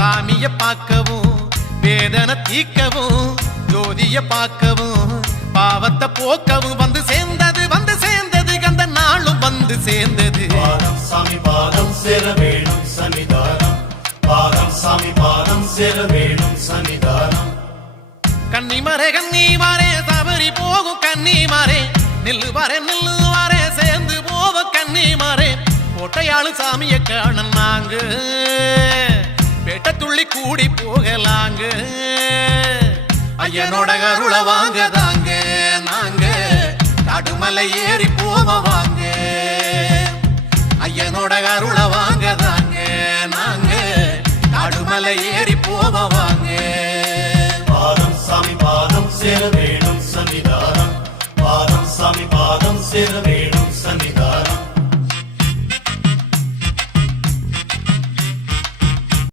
சாமிய பார்க்கவும் வேதனை தீக்கவும் ஜோதிய பார்க்கவும் பாவத்தை போக்கவும் வந்து சேர்ந்தது கந்த நாளும் வந்து சேர்ந்தது. பாதம் சாமி பாதம் சேர வேணும் சன்னிதானம், பாதம் சாமி பாதம் சேர வேணும் சன்னிதானம். கன்னிமாரே சபரி போகும் கன்னிமாரே நில்லுவாரே சேர்ந்து போவோம் கன்னிமாரே. கோட்டையாளு சாமிய காண நாங்க பேட்ட துள்ளி கூடி போகலாங்க. ஐயனோட அருள வாங்கதாங்க நாங்க காடுமலை ஏறி போவாங்க. ஐயனோட அருள வாங்கதாங்க நாங்க காடுமலை ஏறி